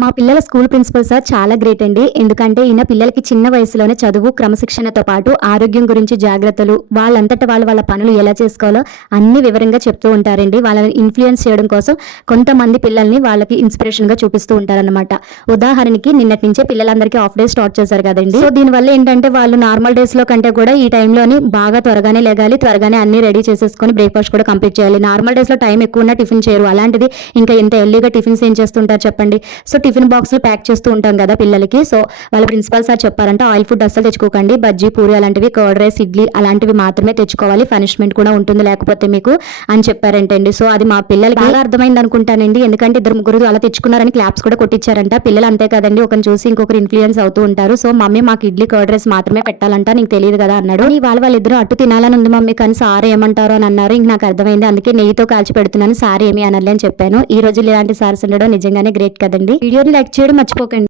మా పిల్లల school principal sir చాలా గ్రేట్ అండి. ఎందుకంటే ఈయన పిల్లలకి చిన్న వయసులోనే చదువు, క్రమశిక్షణతో పాటు ఆరోగ్యం గురించి జాగ్రత్తలు, వాళ్ళంతట వాళ్ళు వాళ్ళ పనులు ఎలా చేసుకోవాలో అన్ని వివరంగా చెప్తూ ఉంటారండి. వాళ్ళని ఇన్ఫ్లుయెన్స్ చేయడం కోసం కొంతమంది పిల్లల్ని వాళ్ళకి ఇన్స్పిరేషన్గా చూపిస్తూ ఉంటారన్నమాట. ఉదాహరణకి నిన్నటి నుంచే పిల్లలందరికీ హాఫ్ డే స్టార్ట్ చేశారు కదండి. సో దీనివల్ల ఏంటంటే వాళ్ళు నార్మల్ డేస్లో కంటే కూడా ఈ టైంలోని బాగా త్వరగానే లెగాలి, త్వరగానే అన్ని రెడీ చేసేసుకొని బ్రేక్ఫాస్ట్ కూడా కంప్లీట్ చేయాలి. నార్మల్ డేస్లో టైం ఎక్కువ ఉన్న టిఫిన్ చేయరు. అలాంటిది ఇంకా ఎంత ఎర్లీగా టిఫిన్స్ ఏం చేస్తుంటారు చెప్పండి. సో టిఫిన్ బాక్స్లో ప్యాక్ చేస్తూ ఉంటాం కదా పిల్లలకి. సో వాళ్ళ ప్రిన్సిపల్ సార్ చెప్పారంటే ఆయిల్ ఫుడ్ అస్సలు తెచ్చుకోకండి, బజ్జీ, పూరి అలాంటివి, కర్డ్ రైస్, ఇడ్లీ అలాంటివి మాత్రమే తెచ్చుకోవాలి, పనిష్మెంట్ కూడా ఉంటుంది లేకపోతే మీకు అని చెప్పారంటండి. సో అది మా పిల్లలకి బాగా అర్థమైంది అనుకుంటానండి. ఎందుకంటే ఇద్దరు ముగ్గురు అలా తెచ్చుకున్నారని క్లాప్స్ కూడా కొట్టించారంట. పిల్లలు అంతే కదండి, ఒకరిని చూసి ఇంకొకరు ఇన్ఫ్లుయెన్స్ అవుతూ ఉంటారు. సో మమ్మీ మాకు ఇడ్లీ, కర్డ్ రైస్ మాత్రమే పెట్టాలంట, నీకు తెలియదు కదా అన్నాడు. వాళ్ళిద్దరూ అట్టు తినాలని ఉంది మమ్మీ, కానీ సార్ ఏమంటారో అని అన్నారు. ఇంక నాకు అర్థమైంది, అందుకే నెయ్యితో కాల్చి పెడుతున్నాను, సార్ ఏమి అనర్లే అని చెప్పాను. ఈ రోజు ఇలాంటి సార్స్ ఉండడం నిజంగానే గ్రేట్ కదండి. వీడియోని లైక్ చేయడం మర్చిపోకండి.